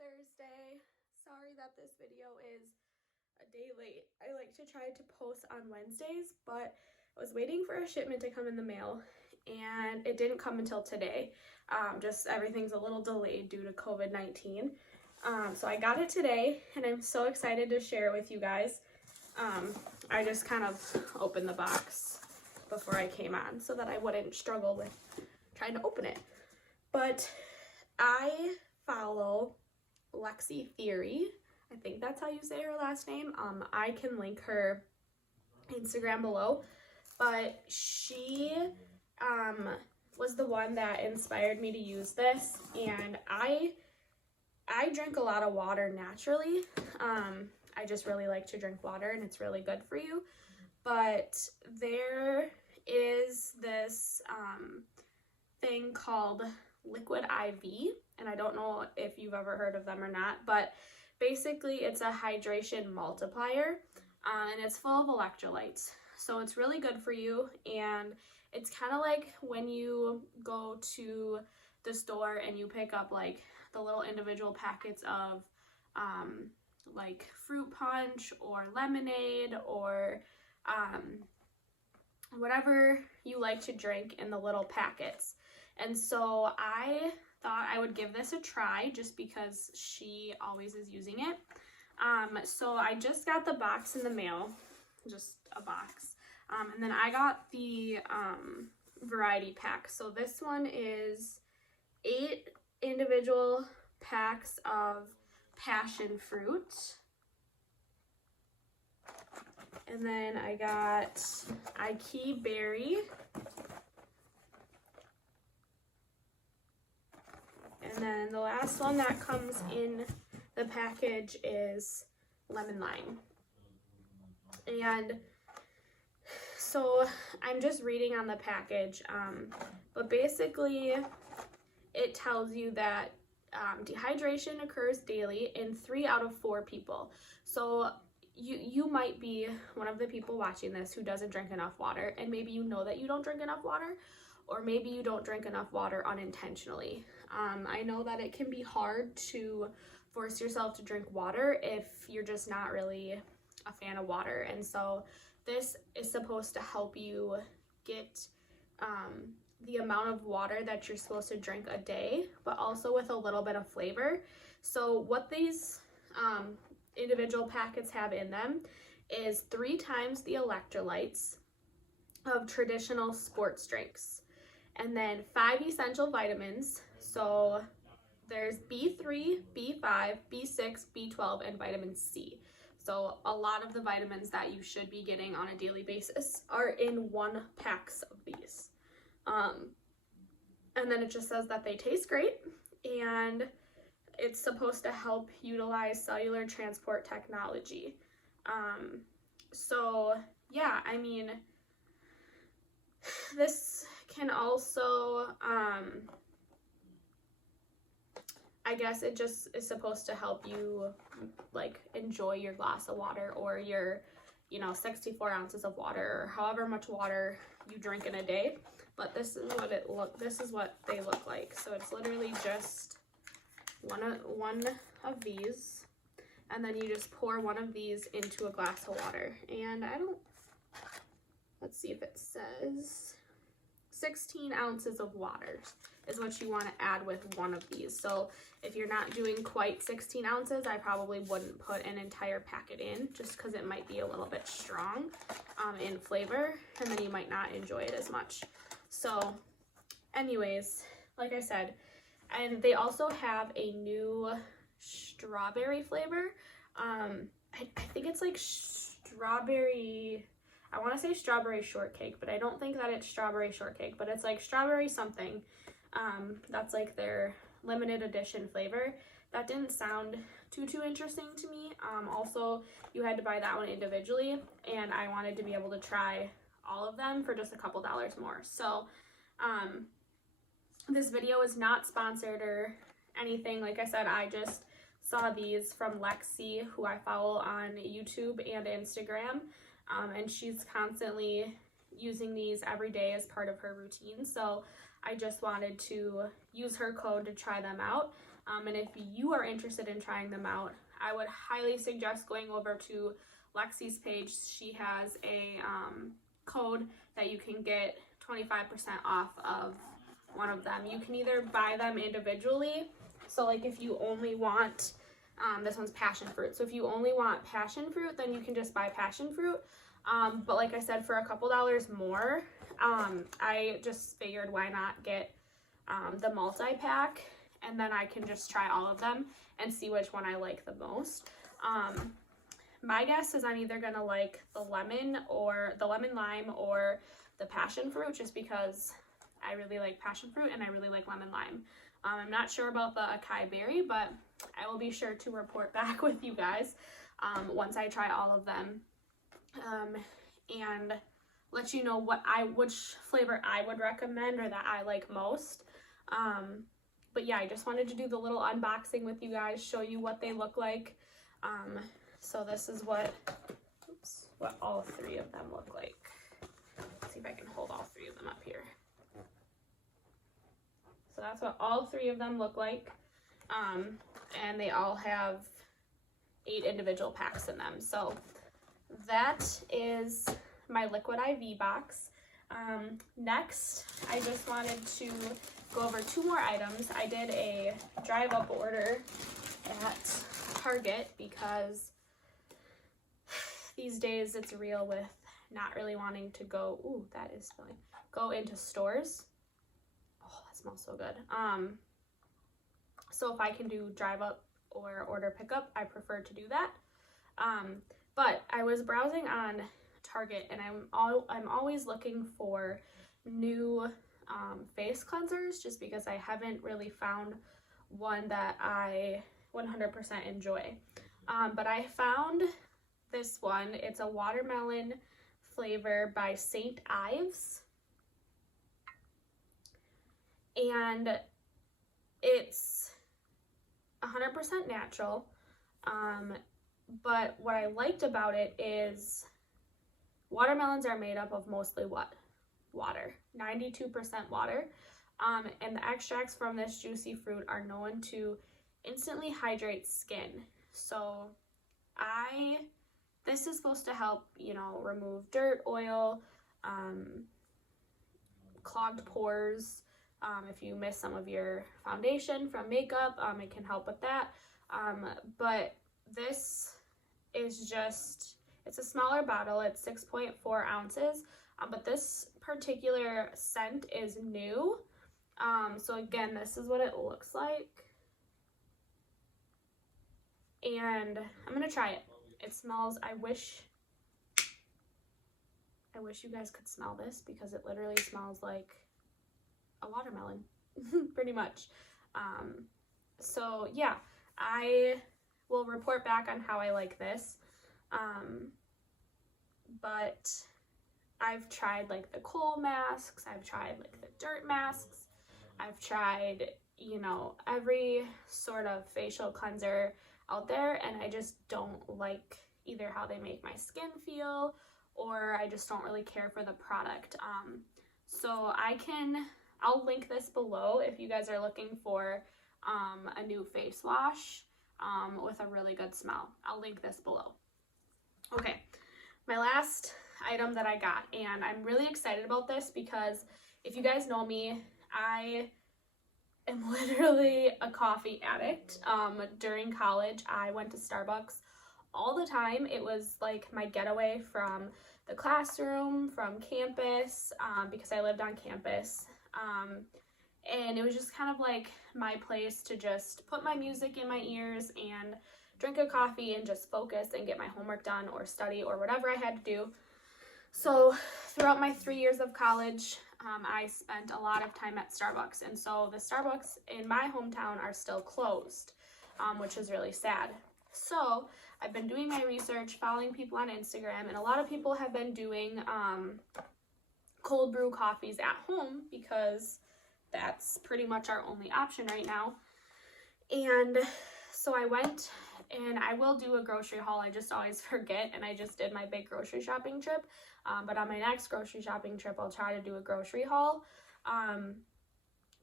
Thursday. Sorry that this video is a day late. I like to try to post on Wednesdays, but I was waiting for a shipment to come in the mail and it didn't come until today. Just everything's a little delayed due to COVID-19. So I got it today and I'm so excited to share it with you guys. I just kind of opened the box before I came on so that I wouldn't struggle with trying to open it. But I follow Liquidiv. I think that's how you say her last name. I can link her Instagram below, but she was the one that inspired me to use this, and I drink a lot of water naturally. I just really like to drink water and it's really good for you, but there is this thing called Liquidiv, and I don't know if you've ever heard of them or not, but basically it's a hydration multiplier, and it's full of electrolytes, so it's really good for you. And it's kind of like when you go to the store and you pick up like the little individual packets of like fruit punch or lemonade or whatever you like to drink in the little packets. And so I thought I would give this a try just because she always is using it. So I just got the box in the mail, just a box. And then I got the variety pack. So this one is 8 individual packs of passion fruit. And then I got Ikea berry. And then the last one that comes in the package is lemon lime. And so I'm just reading on the package, but basically it tells you that dehydration occurs daily in 3 out of 4 people. So you might be one of the people watching this who doesn't drink enough water, and maybe you know that you don't drink enough water, or maybe you don't drink enough water unintentionally. I know that it can be hard to force yourself to drink water if you're just not really a fan of water, and so this is supposed to help you get the amount of water that you're supposed to drink a day, but also with a little bit of flavor. So what these individual packets have in them is 3 times the electrolytes of traditional sports drinks, and then 5 essential vitamins. So there's B3, B5, B6, B12, and vitamin C. So a lot of the vitamins that you should be getting on a daily basis are in 1 packs of these. And then it just says that they taste great, and it's supposed to help utilize cellular transport technology. So yeah, I mean, this can also, I guess it just is supposed to help you like enjoy your glass of water, or your 64 ounces of water, or however much water you drink in a day. But this is what they look like. So it's literally just one of these, and then you just pour one of these into a glass of water. And let's see if it says 16 ounces of water is what you want to add with one of these. So if you're not doing quite 16 ounces, I probably wouldn't put an entire packet in, just because it might be a little bit strong in flavor, and then you might not enjoy it as much. So anyways, like I said, and they also have a new strawberry flavor. I think it's like strawberry, I want to say strawberry shortcake, but I don't think that it's strawberry shortcake, but it's like strawberry something. That's like their limited edition flavor. That didn't sound too interesting to me. Also, you had to buy that one individually, and I wanted to be able to try all of them for just a couple dollars more. So this video is not sponsored or anything. Like I said, I just saw these from Lexi, who I follow on YouTube and Instagram, and she's constantly using these every day as part of her routine. So I just wanted to use her code to try them out. And if you are interested in trying them out, I would highly suggest going over to Lexi's page. She has a code that you can get 25% off of one of them. You can either buy them individually. So like if you only want, this one's passion fruit. So if you only want passion fruit, then you can just buy passion fruit. But like I said, for a couple dollars more, I just figured why not get the multi-pack, and then I can just try all of them and see which one I like the most. My guess is I'm either gonna like the lemon lime or the passion fruit, just because I really like passion fruit and I really like lemon lime. I'm not sure about the acai berry, but I will be sure to report back with you guys once I try all of them, and let you know which flavor I would recommend or that I like most. But yeah, I just wanted to do the little unboxing with you guys, show you what they look like. So this is what all three of them look like. Let's see if I can hold all three of them up here. So that's what all three of them look like. And they all have 8 individual packs in them. So that is my Liquidiv box. Next, I just wanted to go over 2 more items. I did a drive up order at Target because these days it's real with not really wanting to go, ooh, that is filling, go into stores. Oh, that smells so good. So if I can do drive up or order pickup, I prefer to do that. But I was browsing on Target, and I'm always looking for new face cleansers, just because I haven't really found one that I 100% enjoy. But I found this one. It's a watermelon flavor by St. Ives, and it's 100% natural. But what I liked about it is watermelons are made up of mostly what? Water, 92% water. And the extracts from this juicy fruit are known to instantly hydrate skin. So this is supposed to help, you know, remove dirt, oil, clogged pores. If you miss some of your foundation from makeup, it can help with that. But this is just, it's a smaller bottle. It's 6.4 ounces. But this particular scent is new. So again, this is what it looks like. And I'm gonna try it. It smells, I wish you guys could smell this, because it literally smells like a watermelon, pretty much. So yeah, I will report back on how I like this. But I've tried like the coal masks, I've tried like the dirt masks, I've tried, you know, every sort of facial cleanser out there, and I just don't like either how they make my skin feel, or I just don't really care for the product. So I'll link this below if you guys are looking for a new face wash with a really good smell. I'll link this below. Okay, my last item that I got, and I'm really excited about this because if you guys know me, I am literally a coffee addict. During college, I went to Starbucks all the time. It was like my getaway from the classroom, from campus, because I lived on campus. And it was just kind of like my place to just put my music in my ears and drink a coffee and just focus and get my homework done or study or whatever I had to do. So throughout my 3 years of college, I spent a lot of time at Starbucks, and so the Starbucks in my hometown are still closed, which is really sad. So I've been doing my research, following people on Instagram, and a lot of people have been doing cold brew coffees at home because that's pretty much our only option right now. And so I went, and I will do a grocery haul. I just always forget, and I just did my big grocery shopping trip. But on my next grocery shopping trip, I'll try to do a grocery haul.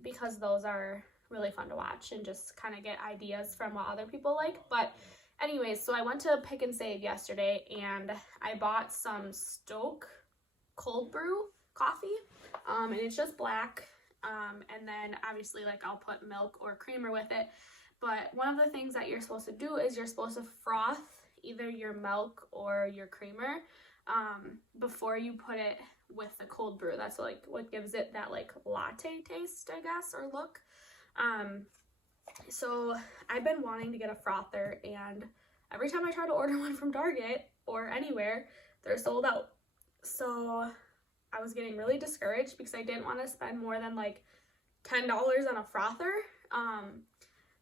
because those are really fun to watch and just kind of get ideas from what other people like. But anyways, so I went to Pick and Save yesterday and I bought some Stoke cold brew coffee, and it's just black, and then obviously like I'll put milk or creamer with it. But one of the things that you're supposed to do is you're supposed to froth either your milk or your creamer before you put it with the cold brew. That's like what gives it that like latte taste, I guess, or look. So I've been wanting to get a frother, and every time I try to order one from Target or anywhere, they're sold out. So I was getting really discouraged because I didn't want to spend more than like $10 on a frother.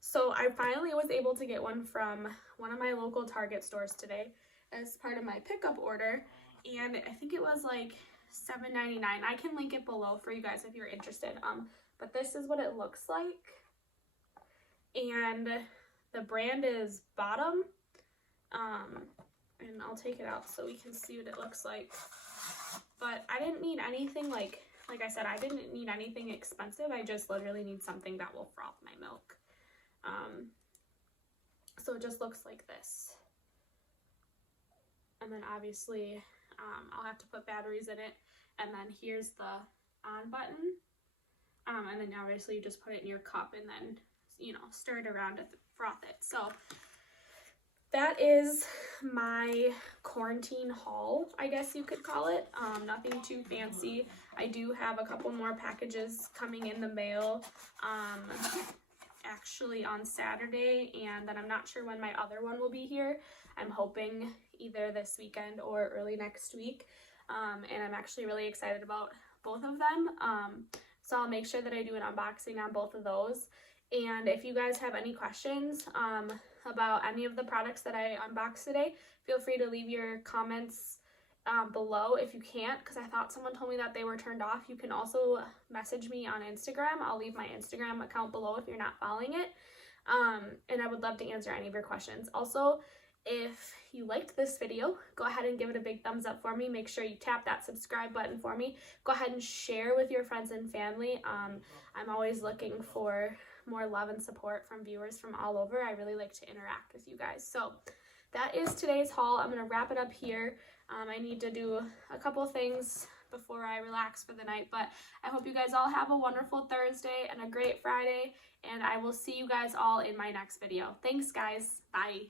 So I finally was able to get one from one of my local Target stores today as part of my pickup order, and I think it was like $7.99. I can link it below for you guys if you're interested. But this is what it looks like, and the brand is Bottom. And I'll take it out so we can see what it looks like. But I didn't need anything like I said, I didn't need anything expensive. I just literally need something that will froth my milk. So it just looks like this. And then obviously I'll have to put batteries in it. And then here's the on button. And then obviously you just put it in your cup and then, you know, stir it around to froth it. So that is my quarantine haul, I guess you could call it. Nothing too fancy. I do have a couple more packages coming in the mail actually on Saturday, and then I'm not sure when my other one will be here. I'm hoping either this weekend or early next week, and I'm actually really excited about both of them. So I'll make sure that I do an unboxing on both of those. And if you guys have any questions about any of the products that I unboxed today, feel free to leave your comments below if you can't, because I thought someone told me that they were turned off. You can also message me on Instagram. I'll leave my Instagram account below if you're not following it. And I would love to answer any of your questions. Also, if you liked this video, go ahead and give it a big thumbs up for me. Make sure you tap that subscribe button for me. Go ahead and share with your friends and family. I'm always looking for more love and support from viewers from all over. I really like to interact with you guys. So that is today's haul. I'm going to wrap it up here. I need to do a couple things before I relax for the night, but I hope you guys all have a wonderful Thursday and a great Friday, and I will see you guys all in my next video. Thanks, guys. Bye.